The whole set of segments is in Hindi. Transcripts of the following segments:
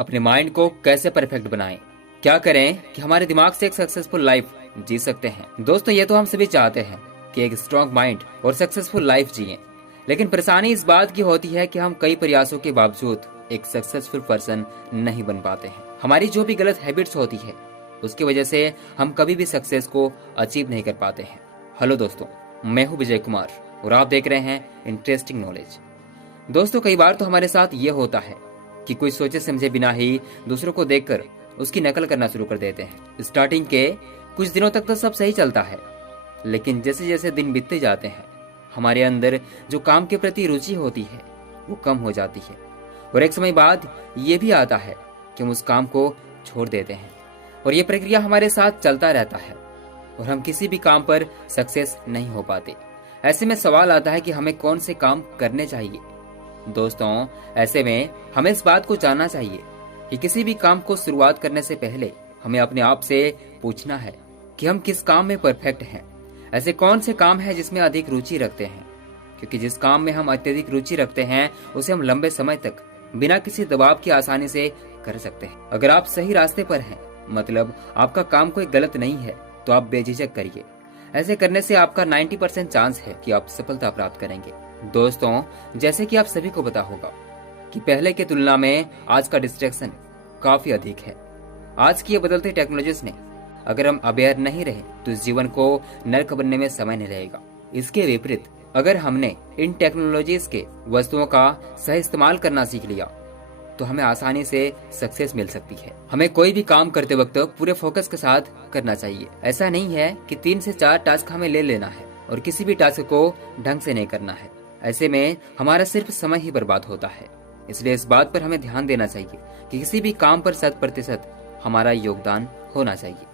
अपने माइंड को कैसे परफेक्ट बनाएं, क्या करें कि हमारे दिमाग से एक सक्सेसफुल लाइफ जी सकते हैं। दोस्तों, ये तो हम सभी चाहते हैं कि एक स्ट्रॉन्ग माइंड और सक्सेसफुल लाइफ जिएं, लेकिन परेशानी इस बात की होती है कि हम कई प्रयासों के बावजूद एक सक्सेसफुल पर्सन नहीं बन पाते हैं। हमारी जो भी गलत हैबिट्स होती है उसकी वजह से हम कभी भी सक्सेस को अचीव नहीं कर पाते हैं। हेलो दोस्तों, मैं हूं विजय कुमार और आप देख रहे हैं इंटरेस्टिंग नॉलेज। दोस्तों, कई बार तो हमारे साथ ये होता है कि कोई सोचे समझे बिना ही दूसरों को देखकर उसकी नकल करना शुरू कर देते हैं। स्टार्टिंग के कुछ दिनों तक तो सब सही चलता है, लेकिन जैसे जैसे दिन बीतते जाते हैं हमारे अंदर जो काम के प्रति रुचि होती है वो कम हो जाती है और एक समय बाद ये भी आता है कि हम उस काम को छोड़ देते हैं और ये प्रक्रिया हमारे साथ चलता रहता है और हम किसी भी काम पर सक्सेस नहीं हो पाते। ऐसे में सवाल आता है कि हमें कौन से काम करने चाहिए। दोस्तों, ऐसे में हमें इस बात को जानना चाहिए कि किसी भी काम को शुरुआत करने से पहले हमें अपने आप से पूछना है कि हम किस काम में परफेक्ट हैं। ऐसे कौन से काम हैं जिसमें अधिक रुचि रखते हैं, क्योंकि जिस काम में हम अत्यधिक रुचि रखते हैं उसे हम लंबे समय तक बिना किसी दबाव की आसानी से कर सकते हैं। अगर आप सही रास्ते पर हैं, मतलब आपका काम कोई गलत नहीं है, तो आप बेझिझक करिए। ऐसे करने से आपका 90% चांस है कि आप सफलता प्राप्त करेंगे। दोस्तों, जैसे कि आप सभी को पता होगा कि पहले की तुलना में आज का डिस्ट्रैक्शन काफी अधिक है। आज की ये बदलती टेक्नोलॉजीज ने अगर हम अवेयर नहीं रहे तो इस जीवन को नर्क बनने में समय नहीं रहेगा। इसके विपरीत अगर हमने इन टेक्नोलॉजीज के वस्तुओं का सही इस्तेमाल करना सीख लिया तो हमें आसानी से सक्सेस मिल सकती है। हमें कोई भी काम करते वक्त पूरे फोकस के साथ करना चाहिए। ऐसा नहीं है कि 3 से 4 टास्क हमें ले लेना है और किसी भी टास्क को ढंग से नहीं करना है। ऐसे में हमारा सिर्फ समय ही बर्बाद होता है। इसलिए इस बात पर हमें ध्यान देना चाहिए कि किसी भी काम पर 100% हमारा योगदान होना चाहिए।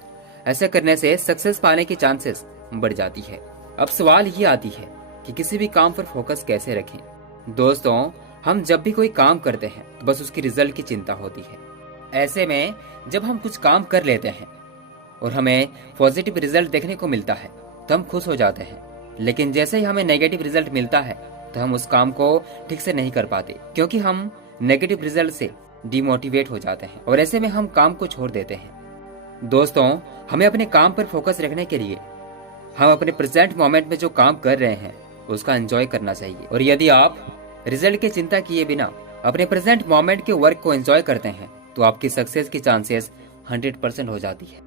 ऐसा करने से सक्सेस पाने की चांसेस बढ़ जाती है। अब सवाल ये आती है कि किसी भी काम पर फोकस कैसे रखें। दोस्तों, हम जब भी कोई काम करते हैं तो बस उसकी रिजल्ट की चिंता होती है। ऐसे में जब हम कुछ काम कर लेते हैं और हमें पॉजिटिव रिजल्ट देखने को मिलता है तो हम खुश हो जाते हैं, लेकिन जैसे ही हमें नेगेटिव रिजल्ट मिलता है तो हम उस काम को ठीक से नहीं कर पाते, क्योंकि हम नेगेटिव रिजल्ट से डिमोटिवेट हो जाते हैं और ऐसे में हम काम को छोड़ देते हैं। दोस्तों, हमें अपने काम पर फोकस रखने के लिए हम अपने प्रेजेंट मोमेंट में जो काम कर रहे हैं उसका एंजॉय करना चाहिए। और यदि आप रिजल्ट की चिंता किए बिना अपने प्रेजेंट मोमेंट के वर्क को एंजॉय करते हैं तो आपकी सक्सेस की चांसेस 100% हो जाती है।